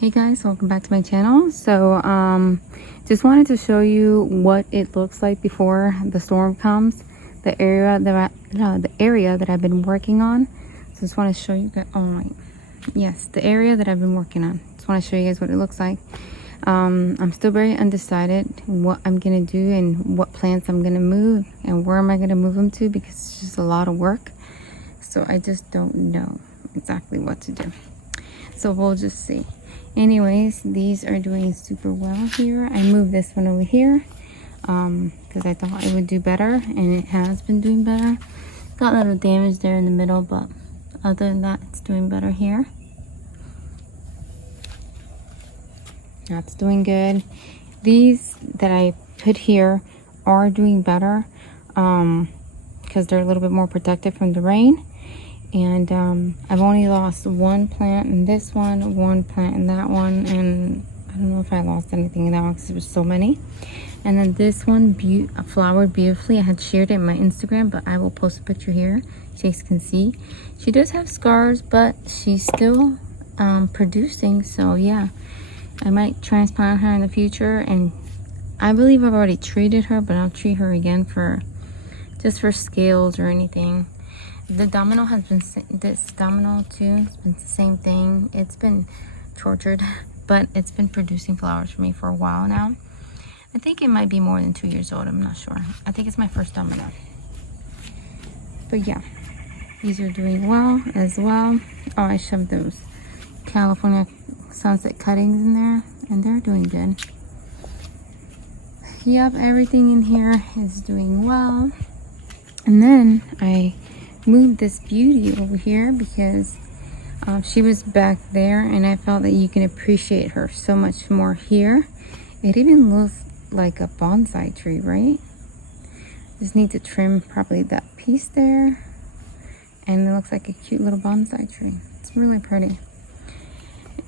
Hey guys, welcome back to my channel. So just wanted to show you what it looks like before the storm comes, the area that I've been working on. So just want to show you guys, the area that I've been working on. Just want to show you guys what it looks like. I'm still very undecided what I'm gonna do and what plants I'm gonna move and where am I gonna move them to, because it's just a lot of work. So I just don't know exactly what to do. So we'll just see. Anyways, these are doing super well here. I moved this one over here because I thought it would do better, and it has been doing better. Got a little damage there in the middle, but other than that, it's doing better here. That's doing good. These that I put here are doing better because they're a little bit more protected from the rain. And I've only lost one plant in this one plant in that one, and I don't know if I lost anything in that one because there was so many. And then this one flowered beautifully. I had shared it in my Instagram, but I will post a picture here so you guys can see. She does have scars, but she's still producing. So yeah, I might transplant her in the future, and I believe I've already treated her, but I'll treat her again just for scales or anything. The domino has been, this domino too, it's been the same thing. It's been tortured, but it's been producing flowers for me for a while now. I think it might be more than 2 years old, I'm not sure. I think it's my first domino. But yeah, these are doing well as well. Oh, I shoved those California sunset cuttings in there, and they're doing good. Yep, everything in here is doing well. And then I moved this beauty over here because she was back there, and I felt that you can appreciate her so much more here. It even looks like a bonsai tree, right? Just need to trim probably that piece there, and it looks like a cute little bonsai tree. It's really pretty.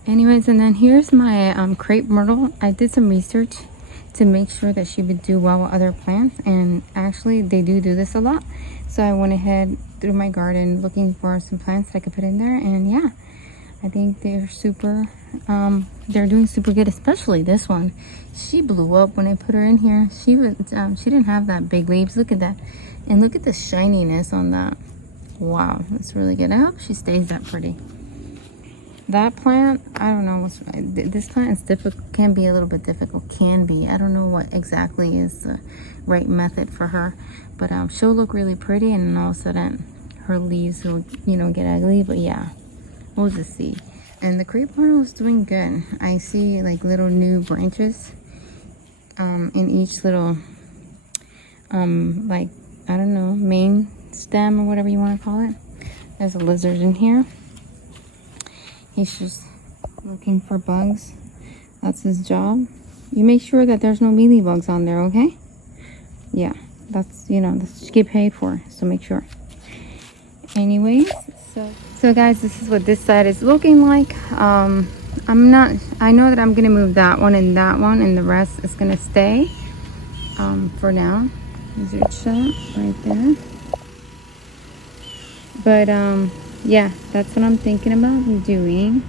Anyways, and then here's my crepe myrtle. I did some research to make sure that she would do well with other plants, and actually they do this a lot. So I went ahead through my garden looking for some plants that I could put in there, and yeah, I think they're they're doing super good, especially this one. She blew up when I put her in here. She didn't have that big leaves. Look at that, and look at the shininess on that. Wow, that's really good. I hope she stays that pretty. That plant, I don't know what's this plant is difficult, can be a little bit difficult, I don't know what exactly is the right method for her, but she'll look really pretty, and then all of a sudden her leaves will, get ugly. But yeah, we'll just see. And the crepe myrtle is doing good. I see like little new branches in each little like, I don't know, main stem or whatever you want to call it. There's a lizard in here. He's just looking for bugs. That's his job. You make sure that there's no mealybugs on there, okay? Yeah, that's, that's what you get paid for, so make sure. Anyways, so guys, this is what this side is looking like. I know that I'm gonna move that one, and the rest is gonna stay for now. There's your shot right there. But yeah, that's what I'm thinking about doing.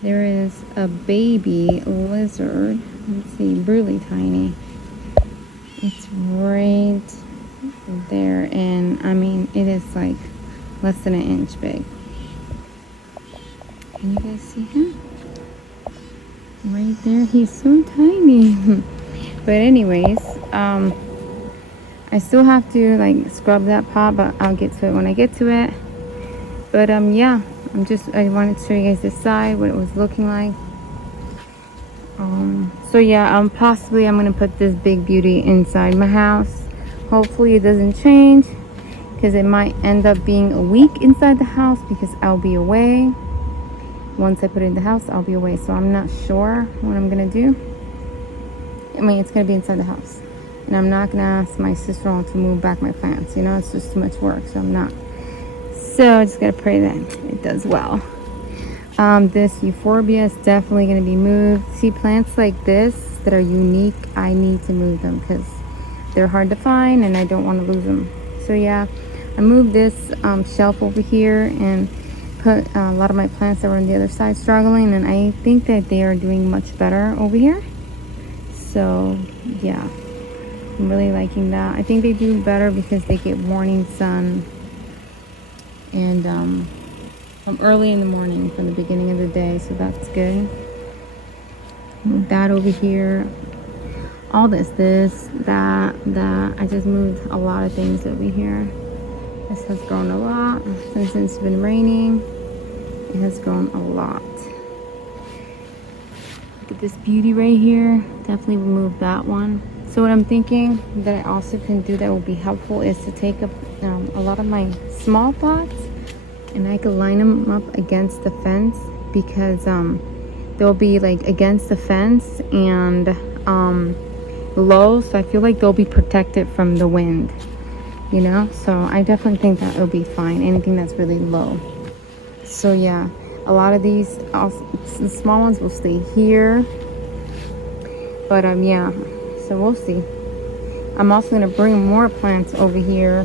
There is a baby lizard. Let's see, really tiny. It's right there, and I mean, it is like less than 1 inch big. Can you guys see him? Right there, he's so tiny. But anyways, I still have to like scrub that pot, but I'll get to it when I get to it. But yeah, I wanted to show you guys this side, what it was looking like. So yeah, possibly I'm gonna put this big beauty inside my house. Hopefully it doesn't change, because it might end up being a week inside the house because I'll be away. Once I put it in the house, I'll be away, so I'm not sure what I'm gonna do. I mean, it's gonna be inside the house, and I'm not gonna ask my sister-in-law to move back my plants. It's just too much work, so I'm not. So I just gotta pray that it does well. This euphorbia is definitely gonna be moved. See, plants like this that are unique, I need to move them because they're hard to find, and I don't want to lose them. So yeah, I moved this shelf over here, and put a lot of my plants that were on the other side struggling, and I think that they are doing much better over here. So yeah, I'm really liking that. I think they do better because they get morning sun and from early in the morning, from the beginning of the day, so that's good. Move that over here. All this, that. I just moved a lot of things over here. This has grown a lot since it's been raining. It has grown a lot. Look at this beauty right here. Definitely remove that one. So what I'm thinking that I also can do that will be helpful is to take up a lot of my small pots, and I could line them up against the fence, because they'll be like against the fence and low, so I feel like they'll be protected from the wind, you know. So I definitely think that it'll be fine, anything that's really low. So yeah, a lot of these also, the small ones will stay here, but yeah, so we'll see. I'm also going to bring more plants over here,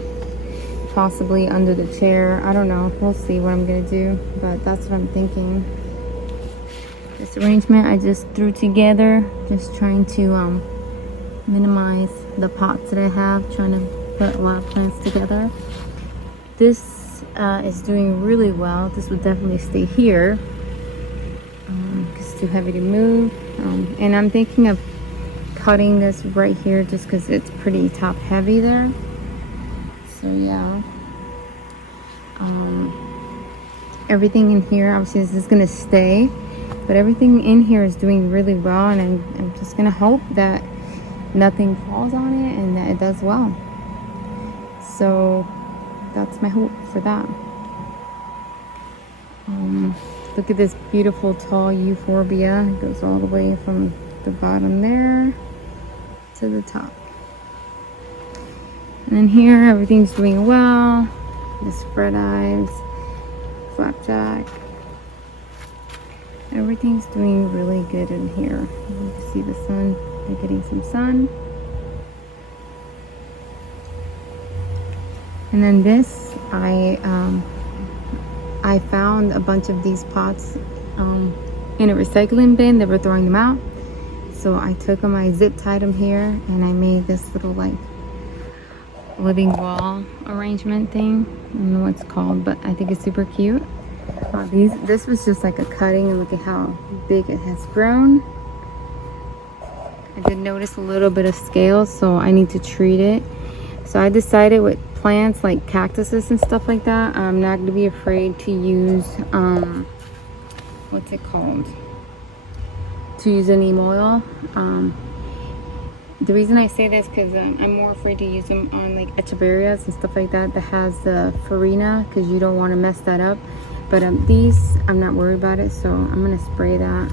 possibly under the chair. I don't know, we'll see what I'm going to do, but that's what I'm thinking. This arrangement I just threw together, just trying to minimize the pots that I have, trying to put a lot of plants together. This is doing really well. This would definitely stay here because it's too heavy to move. And I'm thinking of cutting this right here just because it's pretty top heavy there. So yeah, everything in here, obviously this is gonna stay, but everything in here is doing really well, and I'm just gonna hope that nothing falls on it and that it does well. So that's my hope for that. Look at this beautiful tall euphorbia. It goes all the way from the bottom there to the top. And then here everything's doing well. This red eyes, flapjack. Everything's doing really good in here. You can see the sun. They're getting some sun. And then this, I found a bunch of these pots in a recycling bin. They were throwing them out. So I took them, I zip tied them here, and I made this little like living wall arrangement thing. I don't know what it's called, but I think it's super cute. This was just like a cutting, and look at how big it has grown. I did notice a little bit of scale, so I need to treat it. So I decided with plants like cactuses and stuff like that, I'm not going to be afraid to use what's it called, to use a neem oil. The reason I say this because I'm more afraid to use them on like echeverias and stuff like that has the farina, because you don't want to mess that up. But these, I'm not worried about it, so I'm going to spray that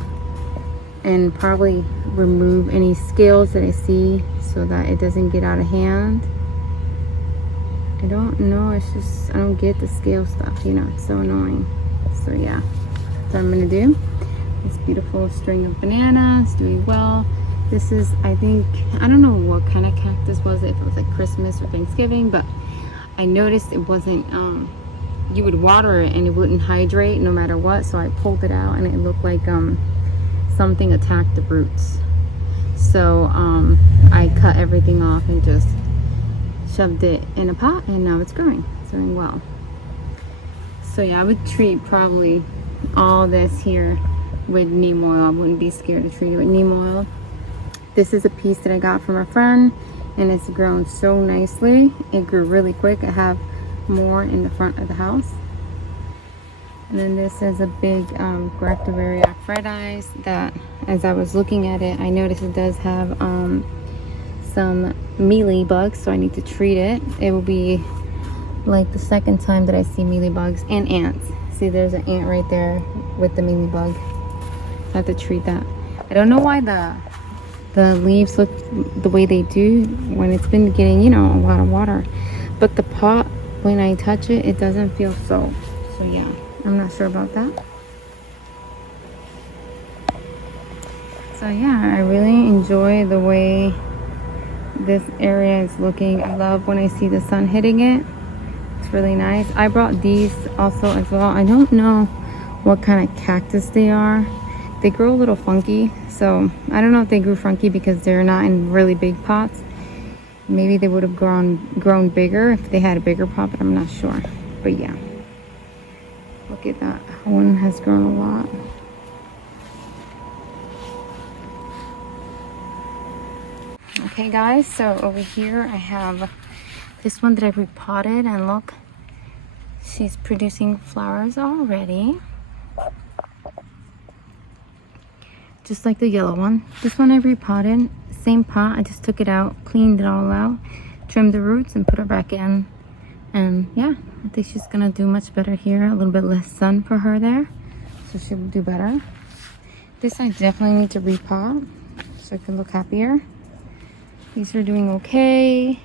and probably remove any scales that I see so that it doesn't get out of hand. I don't know, it's just, I don't get the scale stuff, you know, it's so annoying. So yeah, that's what I'm going to do. This beautiful string of bananas, doing well. This is, I think, I don't know what kind of cactus was it, if it was like Christmas or Thanksgiving, but I noticed it wasn't, you would water it and it wouldn't hydrate no matter what, so I pulled it out and it looked like something attacked the roots. So I cut everything off and just shoved it in a pot, and now it's growing. It's doing well. So yeah, I would treat probably all this here with neem oil. I wouldn't be scared to treat it with neem oil. This is a piece that I got from a friend, and it's grown so nicely. It grew really quick. I have more in the front of the house. And then this is a big Graftovariac red eyes that, as I was looking at it, I noticed it does have some mealy bugs, so I need to treat it. It will be like the second time that I see mealy bugs and ants. See, there's an ant right there with the mealy bug. So I have to treat that. I don't know why the leaves look the way they do when it's been getting, you know, a lot of water, but the pot, when I touch it, it doesn't feel so yeah, I'm not sure about that. So yeah, I really enjoy the way this area is looking. I love when I see the sun hitting it. looks really nice. I brought these also as well. I don't know what kind of cactus they are. They grow a little funky, so I don't know if they grew funky because they're not in really big pots. Maybe they would have grown bigger if they had a bigger pot, but I'm not sure. But yeah, look at that one, has grown a lot. Okay guys, so over here I have this one that I repotted, and look, she's producing flowers already, just like the yellow one. This one I repotted, same pot. I just took it out, cleaned it all out, trimmed the roots and put her back in. And yeah, I think she's gonna do much better here. A little bit less sun for her there, so she'll do better. This I definitely need to repot so I can look happier. These are doing okay.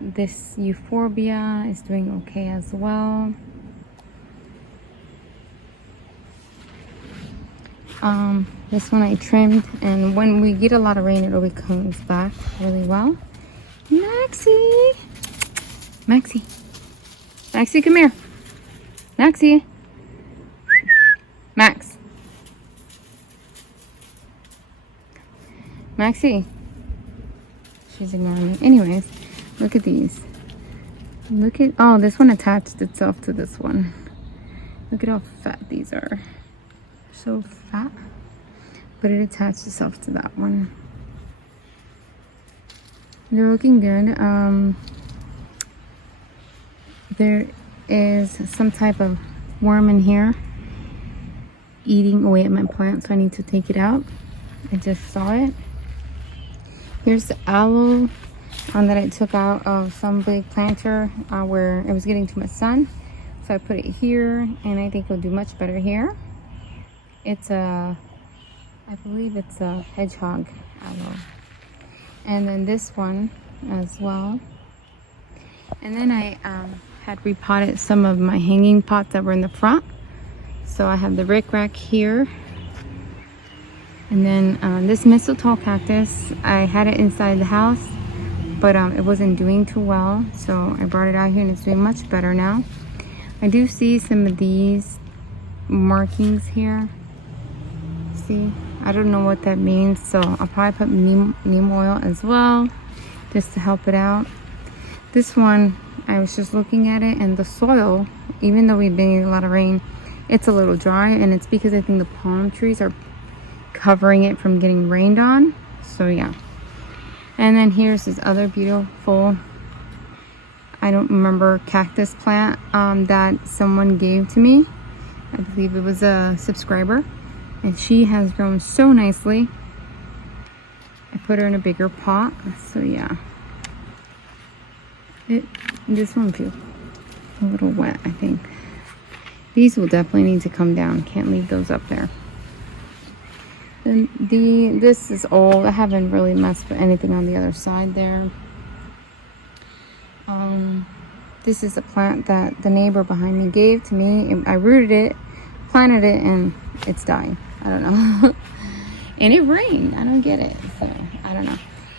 This euphorbia is doing okay as well. This one I trimmed, and when we get a lot of rain, it always comes back really well. Maxie! Maxie! Maxie, come here. Maxie! Max! Maxie! She's ignoring me. Anyways, look at these. Look at, oh, this one attached itself to this one. Look at how fat these are. So fat. But it attached itself to that one. They're looking good. There is some type of worm in here eating away at my plant, so I need to take it out. I just saw it. Here's the aloe that I took out of some big planter where it was getting too much sun. So I put it here, and I think it'll do much better here. It's a, I believe it's a hedgehog aloe. And then this one as well. And then I had repotted some of my hanging pots that were in the front. So I have the rickrack here. And then this mistletoe cactus, I had it inside the house, but it wasn't doing too well. So I brought it out here and it's doing much better now. I do see some of these markings here. See, I don't know what that means. So I'll probably put neem oil as well, just to help it out. This one, I was just looking at it, and the soil, even though we've been getting a lot of rain, it's a little dry, and it's because I think the palm trees are covering it from getting rained on. So yeah. And then here's this other beautiful, I don't remember, cactus plant that someone gave to me. I believe it was a subscriber, and she has grown so nicely. I put her in a bigger pot. So yeah, this one feels a little wet, I think. These will definitely need to come down. Can't leave those up there. And this is old. I haven't really messed with anything on the other side there. This is a plant that the neighbor behind me gave to me. I rooted it, planted it, and it's dying. I don't know. And it rained. I don't get it. So I don't know.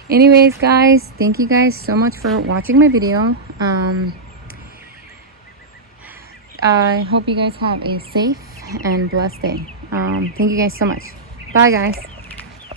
Anyways, guys, thank you guys so much for watching my video. I hope you guys have a safe and blessed day. Thank you guys so much. Bye, guys.